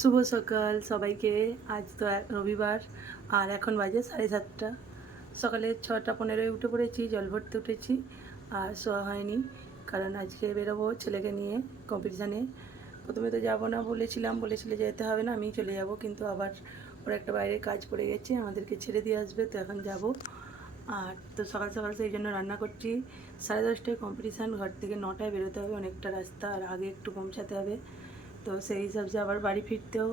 শুভ সকাল সবাইকে। আজ তো রবিবার, আর এখন বাজে সাড়ে সাতটা। সকালে ছটা পনেরোয় উঠে পড়েছি, জল ভরতে উঠেছি, আর শোয়া হয়নি, কারণ আজকে বেরোবো ছেলেকে নিয়ে কম্পিটিশানে প্রথমে তো যাব না বলেছিলাম, বলেছিলে যেতে হবে না আমি চলে যাব, কিন্তু আবার ওর একটা বাইরে কাজ পড়ে গেছে, আমাদেরকে ছেড়ে দিয়ে আসবে, তো এখন যাব। আর তো সকাল সকাল সেই জন্য রান্না করছি। সাড়ে দশটায় কম্পিটিশান ঘর থেকে নটায় বেরোতে হবে, অনেকটা রাস্তা, আর আগে একটু পৌঁছাতে হবে। সেই হিসাবে আবার বাড়ি ফিরতেও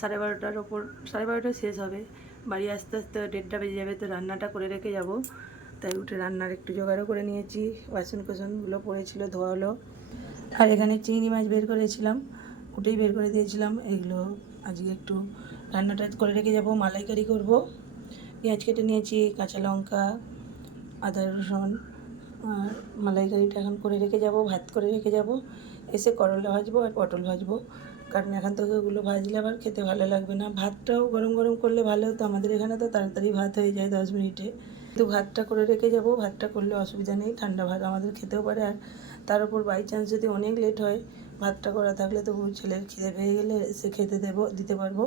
সাড়ে বারোটার ওপর, সাড়ে বারোটায় শেষ হবে। বাড়ি আস্তে আস্তে দেড়টা বেজে যাবে, তো রান্নাটা করে রেখে যাব। তাই উঠে রান্নার একটু জোগাড়ও করে নিয়েছি। বাসন কোসনগুলো পড়েছিল, ধোয়া হলো। আর এখানে চিংড়ি মাছ বের করেছিলাম উঠেই বের করে দিয়েছিলাম। এগুলো আজকে একটু রান্নাটা করে রেখে যাব, মালাইকারি করব। পেঁয়াজ কেটে নিয়েছি, কাঁচা লঙ্কা, আদা রসুন, আর মালাইকারিটা এখন করে রেখে যাব, ভাত করে রেখে যাব। এসে করলা ভাজবো আর পটল ভাজবো। কারণ এখান থেকে ওগুলো ভাজলে আবার খেতে ভালো লাগবে না। ভাতটাও গরম গরম করলে ভালো হতো। আমাদের এখানে তো তাড়াতাড়ি ভাত হয়ে যায় দশ মিনিটে। কিন্তু ভাতটা করে রেখে যাব। ভাতটা করলে অসুবিধা নেই। ঠান্ডা ভাত আমাদের খেতেও পারে। আর তার উপর বাই চান্স যদি অনেক লেট হয়, ভাতটা করা থাকলে তবু ছেলের খিদে পেয়ে গেলে এসে খেতে দেবো, দিতে পারব।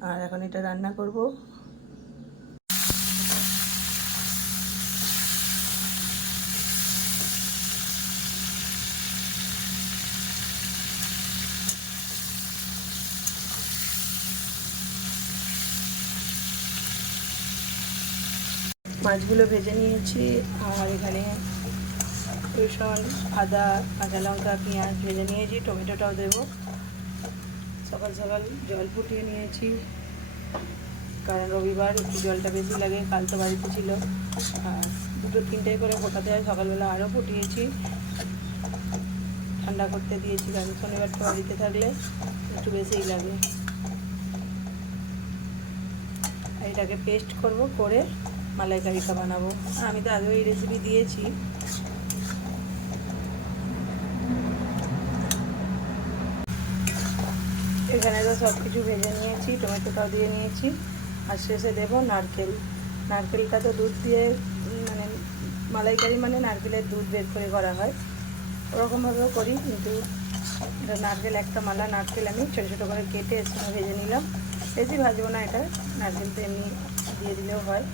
আর এখন এটা রান্না করব। মাছগুলো ভেজে নিয়েছি আর এখানে রসুন, আদা, কাঁচা লঙ্কা, পেঁয়াজ ভেজে নিয়েছি, টমেটোটাও দেবো। সকাল সকাল জল ফুটিয়ে নিয়েছি, কারণ রবিবার একটু জলটা বেশি লাগে, কাল তো বাড়িতে ছিল। আর দুটো তিনটে করে ফোটাতে হয়, সকালবেলা আরও ফুটিয়েছি। ঠান্ডা করতে দিয়েছি, কারণ শনিবারটা বাড়িতে থাকলে একটু বেশিই লাগে। এটাকে পেস্ট করব, করে মালাইকারিটা বানাবো। আমি তো আগেও এই রেসিপি দিয়েছি। এখানে তো সব কিছু ভেজে নিয়েছি, টমেটোটাও দিয়ে নিয়েছি, আর শেষে দেবো নারকেল। নারকেলটা তো দুধ দিয়ে মানে মালাইকারি মানে নারকেলের দুধ বের করে করা হয়। ওরকমভাবেও করি, কিন্তু নারকেল একটা মালা, নারকেল আমি ছোটো ছোটো করে কেটে ভেজে নিলাম। বেশি ভাজবো না এটা, নারকেল তো এমনি দিয়ে দিলেও হয়।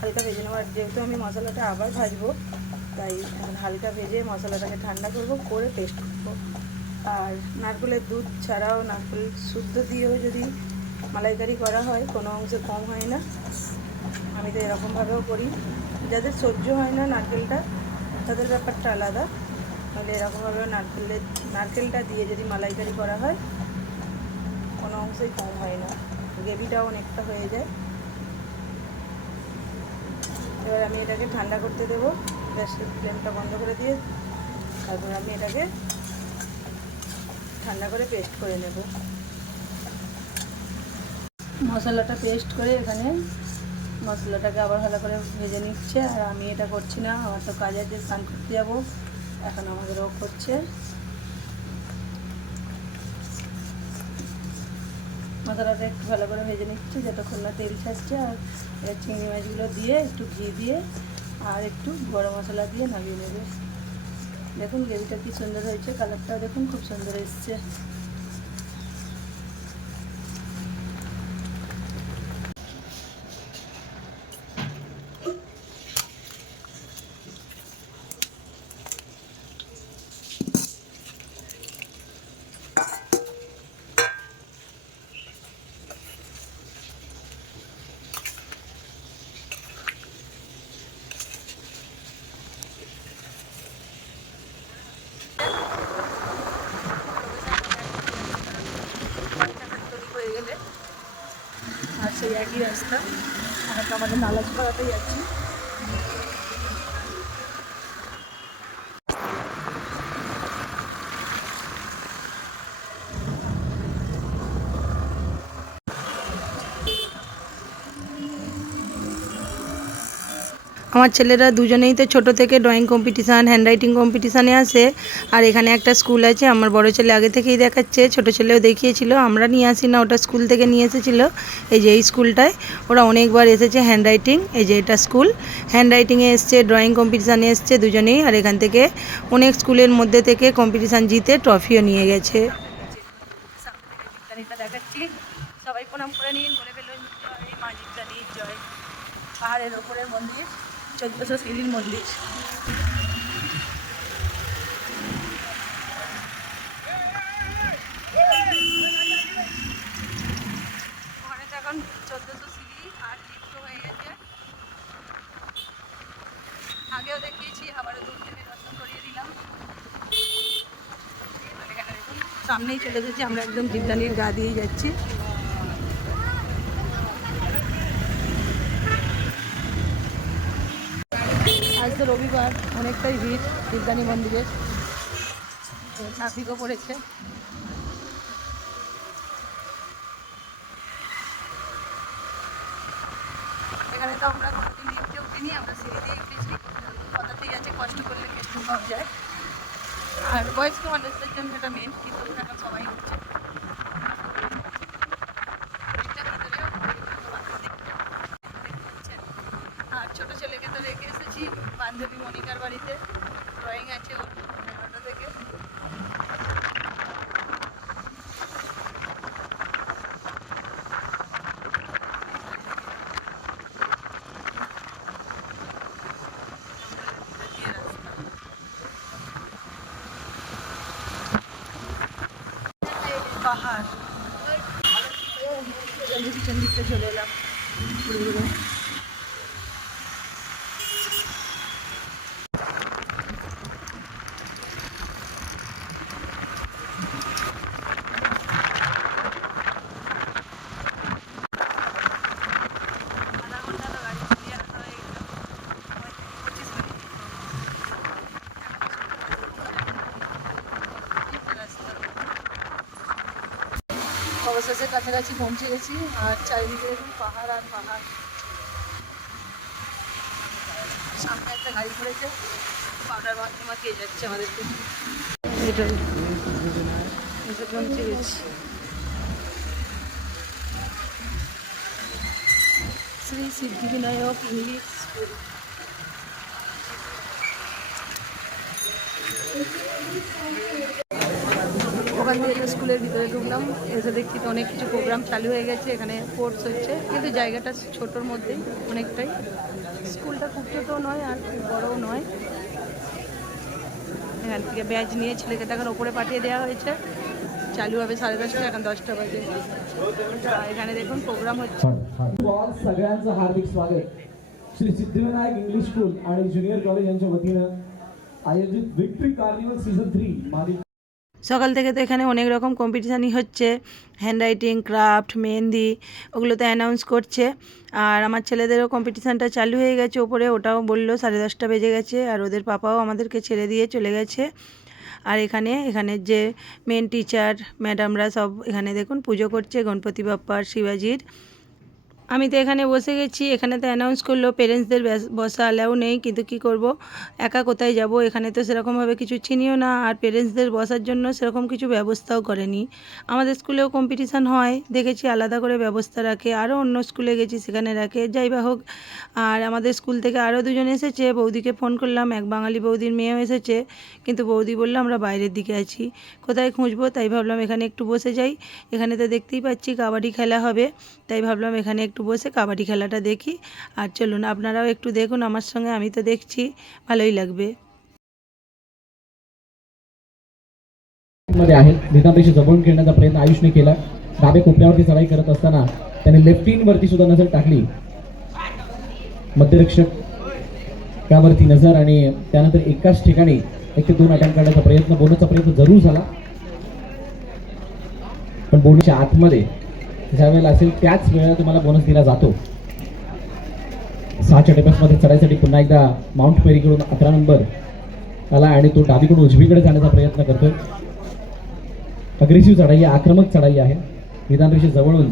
হালকা ভেজে নেব। আর যেহেতু আমি মশলাটা আবার ভাজবো, তাই এখন হালকা ভেজে মশলাটাকে ঠান্ডা করব, করে পেস্ট করব। আর নারকেলের দুধ ছাড়াও নারকেল শুদ্ধ দিয়েও যদি মালাইকারি করা হয়, কোনো অংশে কম হয় না। আমি তো এরকমভাবেও করি। যাদের সহ্য হয় না নারকেলটা, তাদের ব্যাপারটা আলাদা। তাহলে এরকমভাবেও নারকেলের নারকেলটা দিয়ে যদি মালাইকারি করা হয়, কোনো অংশেই কম হয় না। গ্রেভিটাও অনেকটা হয়ে যায়। এবার আমি এটাকে ঠান্ডা করতে দেবো। গ্যাসের ফ্লেমটা বন্ধ করে দিয়ে তারপর আমি এটাকে ঠান্ডা করে পেস্ট করে নেব। মশলাটা পেস্ট করে এখানে মশলাটাকে আবার ভালো করে ভেজে নিচ্ছে। আর আমি এটা করছি না, আমার তো কাজ আছে স্নান করতে যাব, এখন আমাদেরও করছে। মশলাটা একটু ভালো করে ভেজে নিচ্ছি, যতক্ষণ না তেল ছাড়ছে। আর এবার চিংড়ি মাছগুলো দিয়ে একটু ঘি দিয়ে আর একটু গরম মশলা দিয়ে নামিয়ে নেবে। দেখুন গ্রেভিটা কী সুন্দর হয়েছে, কালারটাও দেখুন খুব সুন্দর এসছে। রাস্তা এখন তো আমাদের নালাজ পাড়াতেই যাচ্ছি। আমার ছেলেরা দুজনেই তো ছোট থেকে ড্রয়িং কম্পিটিশান হ্যান্ডরাইটিং কম্পিটিশানে আসে। আর এখানে একটা স্কুল আছে, আমার বড় ছেলে আগে থেকেই দেখাচ্ছে, ছোট ছেলেও দেখিয়েছিল, আমরা নিয়ে আসি না, ওটা স্কুল থেকে নিয়ে এসেছিল। এই যে এই স্কুলটায় ওরা অনেকবার এসেছে হ্যান্ডরাইটিং এই যে এটা স্কুল হ্যান্ডরাইটিংয়ে এসছে ড্রয়িং কম্পিটিশানে এসছে দুজনেই, আর এখান থেকে অনেক স্কুলের মধ্যে থেকে কম্পিটিশান জিতে ট্রফিও নিয়ে গেছে। দেখাচ্ছি। সবাই প্রণাম করে নিন, বলে ফেলুন জিজ্ঞানীর জয়। পাহাড়ের ওপরের মন্দির। চোদ্দশো সিঁড়ির মন্দির এখন চোদ্দশো সিঁড়ি আর লিফ্ট হয়ে গেছে। আগেও দেখিয়েছি, আবারও দূর থেকে দর্শন করিয়ে দিলাম। সামনেই চলে এসেছি আমরা একদম জিদ্দানির গা দিয়ে যাচ্ছি। আজ তো রবিবার, অনেকটাই ভিড় জিদ্দানি মন্দিরের ট্রাফিকও পড়েছে। এখানে তো আমরা কোনোদিন লিফটে উঠিনি আমরা সিঁড়ি দিয়ে উঠেছি। কথাতেই আছে, কষ্ট করলে কেষ্ট পাওয়া যায়। আর বয়স্ক মানুষদের জন্য এটা মেন কিন্তু এখন সবাই উঠছে লিফটের ভিতরেও উঠছে। আর ছোটো ছেলেকে তো রেখে এসেছি বান্ধবী মনিকার বাড়িতে। ড্রয়িং আছে ওর থেকে। পাহাড়। চলে এলাম ঘুরে ঘুরে আধা ঘণ্টা তো গাড়ি চালিয়ে আসা হয়ে গেল পঁচিশ মিনিট রাস্তা অবশেষে কাছাকাছি পৌঁছে গেছি। আর চারিদিকে পাহাড় আর পাহাড়। সামনে একটা গাড়ি পড়েছে পাউডার মাখিয়ে যাচ্ছে আমাদেরকে। এটাই এসে পৌঁছে গেছি শ্রী সিদ্ধিবিনায়ক ইংলিশ স্কুল। ওখান থেকে তো স্কুলের ভিতরে ঢুকলাম এসে দেখছি তো অনেক কিছু প্রোগ্রাম চালু হয়ে গেছে এখানে কোর্স হচ্ছে কিন্তু জায়গাটা ছোটোর মধ্যেই অনেকটাই স্কুলটা খুব ছোটো নয় আর খুব বড়ও নয় এখান থেকে ব্যাচ নিয়ে ছেলেকে তো এখন ওপরে পাঠিয়ে দেওয়া হয়েছে চালু হবে সাড়ে দশটা এখন দশটা বাজে আর এখানে দেখুন প্রোগ্রাম হচ্ছে ऑल सगळ्यांचं हार्दिक स्वागत श्री सिद्धिविनायक इंग्लिश स्कूल आणि ज्युनियर कॉलेज यांच्या वतीनं आयोजित विक्ट्री कार्निवल सीझन थ्री मालिका সকাল থেকে তো এখানে অনেক রকম কম্পিটিশানই হচ্ছে। হ্যান্ডরাইটিং ক্রাফট মেহেন্দি, ওগুলোতে অ্যানাউন্স করছে। আর আমার ছেলেদেরও কম্পিটিশানটা চালু হয়ে গেছে ওপরে। ওটাও বলল সাড়ে দশটা বেজে গেছে আর ওদের পাপাও আমাদেরকে ছেড়ে দিয়ে চলে গেছে। আর এখানে এখানের যে মেন টিচার ম্যাডামরা সব এখানে দেখুন, পুজো করছে। গণপতি বাপ্পার, শিবাজির। আমি তো এখানে বসে গেছি, এখানে তো অ্যানাউন্স করল পেরেন্টসদের বসা অ্যালাউ নেই, কিন্তু কি করব? একা কোথায় যাব? এখানে তো সেরকমভাবে কিছু চিনিও না, আর পেরেন্টসদের বসার জন্য সেরকম কিছু ব্যবস্থাও করেনি। আমাদের স্কুলেও কম্পিটিশান হয়, দেখেছি আলাদা করে ব্যবস্থা রাখে আরও অন্য স্কুলে গেছি সেখানে রাখে, যাই বা হোক। আর আমাদের স্কুল থেকে আরও দুজন এসেছে, বৌদিকে ফোন করলাম, এক বাঙালি বৌদির মেয়েও এসেছে, কিন্তু বৌদি বলল, আমরা বাইরের দিকে আছি, কোথায় খুঁজবো? তাই ভাবলাম এখানে একটু বসে যাই, এখানে তো দেখতেই পাচ্ছি কাবাডি খেলা হবে, তাই ভাবলাম এখানে একটু বসে কাবাডি খেলাটা দেখি আর চলুন আপনারাও একটু দেখুন আমার সঙ্গে আমি তো দেখছি ভালোই লাগবে मध्ये आहेत नितापेक्षा जवळून खेळण्याचा प्रयत्न आयुषने केला डावे कोपऱ्यावरती चढाई करत असताना त्याने लेफ्ट इन वरती सुद्धा नजर टाकली मध्यरक्षक त्यावरती नजर आणि त्यानंतर एकाच ठिकाणी एक ते दोन अटॅम्प करण्याचा प्रयत्न बोनसचा प्रयत्न जरूर झाला पण बोनसच्या आतमध्ये ज्या वेळेला असेल त्याच वेळेला तुम्हाला बोनस दिला जातो. सहाच्या मध्ये चढायसाठी पुन्हा एकदा माउंट पेरीकडून अकरा नंबर आला आणि तो डावीकडून उजवीकडे जाण्याचा प्रयत्न करतोय. अग्रेसिव्ह चढाई आहे आक्रमक चढाई आहे. निदान जवळून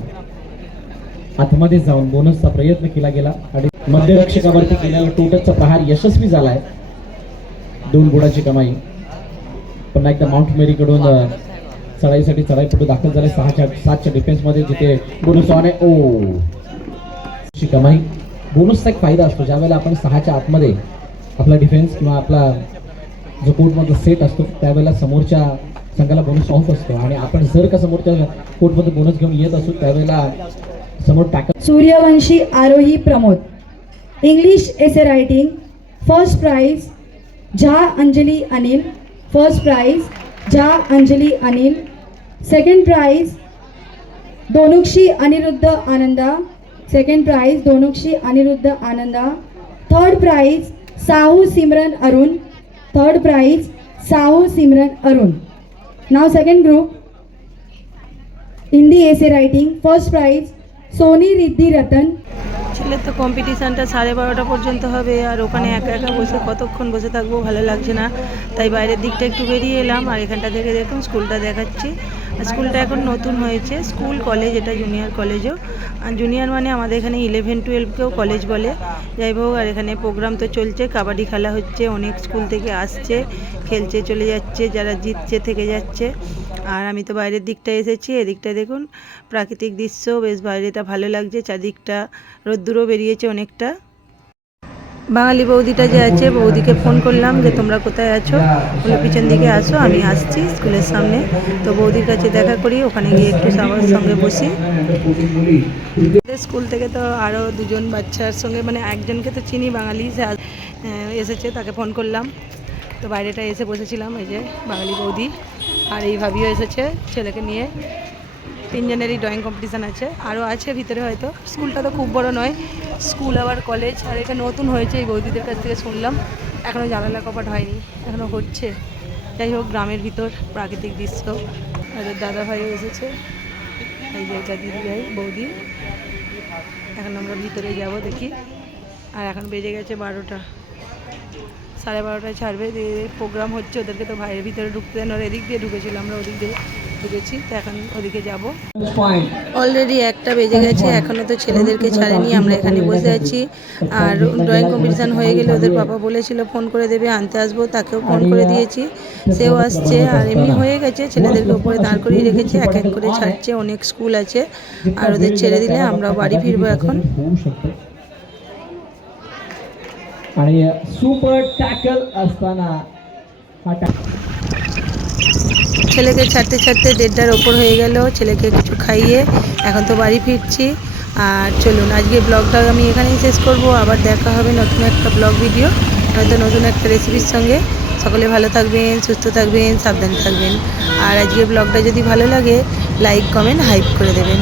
आतमध्ये जाऊन बोनसचा प्रयत्न केला गेला आणि मध्यरक्षकावरती केलेला टोटसचा प्रहार यशस्वी झालाय. दोन गुणाची कमाई. पुन्हा एकदा माउंट मेरीकडून चढाईसाठी चढाईपटू दाखल झाले. सहाच्या सातच्या डिफेन्समध्ये जिथे बोनस ऑन आहे. ओ. ची कमाई. बोनसचा एक फायदा असतो. ज्यावेळेला आपण सहाच्या आतमध्ये आपला डिफेन्स किंवा आपला जो कोर्टमधला सेट असतो त्यावेळेला समोरच्या संघाला बोनस ऑफ असतो. आणि आपण जर का समोरच्या कोर्टमध्ये बोनस घेऊन येत असू त्यावेळेला समोर टाकत Suryavanshi Aarohi Pramod. English essay writing first prize Jha Anjali Anil first prize Jha Anjali Anil second prize Donukshi Aniruddha Ananda second prize Donukshi Aniruddha Ananda third prize Sahu Simran Arun third prize Sahu Simran Arun नाव second group Hindi essay writing first prize Soni Riddhi Ratan ছেলের তো কম্পিটিশানটা সাড়ে বারোটা পর্যন্ত হবে আর ওখানে একা একা বসে কতক্ষণ বসে থাকবো ভালো লাগছে না তাই বাইরের দিকটা একটু বেরিয়ে এলাম আর এখানটা থেকে দেখুন স্কুলটা দেখাচ্ছি আর স্কুলটা এখন নতুন হয়েছে, স্কুল, কলেজ, এটা জুনিয়র কলেজও। জুনিয়র মানে আমাদের এখানে ইলেভেন টুয়েলভকেও কলেজ বলে। যাই হোক, আর এখানে প্রোগ্রাম তো চলছে, কাবাডি খেলা হচ্ছে, অনেক স্কুল থেকে আসছে, খেলছে, চলে যাচ্ছে, যারা জিতছে, থেকে যাচ্ছে। আর আমি তো বাইরের দিকটা এসেছি এদিকটা দেখুন, প্রাকৃতিক দৃশ্য, বেশ বাইরেটা ভালো লাগছে, চারদিকটা রোদ্দুরও বেরিয়েছে অনেকটা। বাঙালি বৌদিটা যে আছে, বৌদিকে ফোন করলাম যে তোমরা কোথায় আছো? বলে, পিছন দিকে আসো, আমি আসছি স্কুলের সামনে। তো বৌদির কাছে দেখা করি, ওখানে গিয়ে একটু সবার সঙ্গে বসি। স্কুল থেকে তো আরও দুজন বাচ্চার সঙ্গে মানে একজনকে তো চিনি, বাঙালি এসেছে, তাকে ফোন করলাম। তো বাইরেটা এসে বসেছিলাম, এই যে বাঙালি বৌদি, আর এই ভাবিও এসেছে ছেলেকে নিয়ে। তিনজনেরই ড্রয়িং কম্পিটিশান আছে। আরও আছে ভিতরে হয়তো। স্কুলটা তো খুব বড় নয়। স্কুল আবার কলেজ আর এটা নতুন হয়েছে, এই বৌদিদের কাছ থেকে শুনলাম। এখনও জানালা কপাট হয়নি। এখনও হচ্ছে। যাই হোক, গ্রামের ভিতর, প্রাকৃতিক দৃশ্য। ওর দাদা ভাইও এসেছে। এই যে এটা দিদি ভাই বৌদি। এখন আমরা ভিতরে যাব দেখি। আর এখন বেজে গেছে বারোটা। সাড়ে বারোটায় ছাড়বে। দিয়ে প্রোগ্রাম হচ্ছে। ওদেরকে তো ভাইয়ের ভিতরে ঢুকতে দেন। ওরা এদিক দিয়ে ঢুকেছিল। আমরা ওদিক দিয়ে ঢুকেছি তো এখন ওদিকে যাব অলরেডি একটা বেজে গেছে এখনও তো ছেলেদেরকে ছাড়েনি আমরা এখানে বসে আছি আর ড্রয়িং কম্পিটিশান হয়ে গেলে ওদের বাবা বলেছিল ফোন করে দেবে আনতে আসবো তাকেও ফোন করে দিয়েছি সেও আসছে আর এমনি হয়ে গেছে ছেলেদেরকে উপরে দাঁড় করিয়ে রেখেছে এক এক করে ছাড়ছে অনেক স্কুল আছে আর ওদের ছেড়ে দিলে আমরা বাড়ি ফিরবো এখন होऊ शकतं आणि सुपर टॅकल असताना हा टॅकल ছেলেকে ছাড়তে ছাড়তে দেড়টার ওপর হয়ে গেল। ছেলেকে কিছু খাইয়ে এখন তো বাড়ি ফিরছি। আর চলুন, আজকে ব্লগটা আমি এখানেই শেষ করব। আবার দেখা হবে নতুন একটা ব্লগ ভিডিও হয়তো নতুন একটা রেসিপির সঙ্গে। সকলে ভালো থাকবেন, সুস্থ থাকবেন, সাবধানে থাকবেন। আর আজকে ব্লগটা যদি ভালো লাগে, লাইক, কমেন্ট, হাইপ করে দেবেন।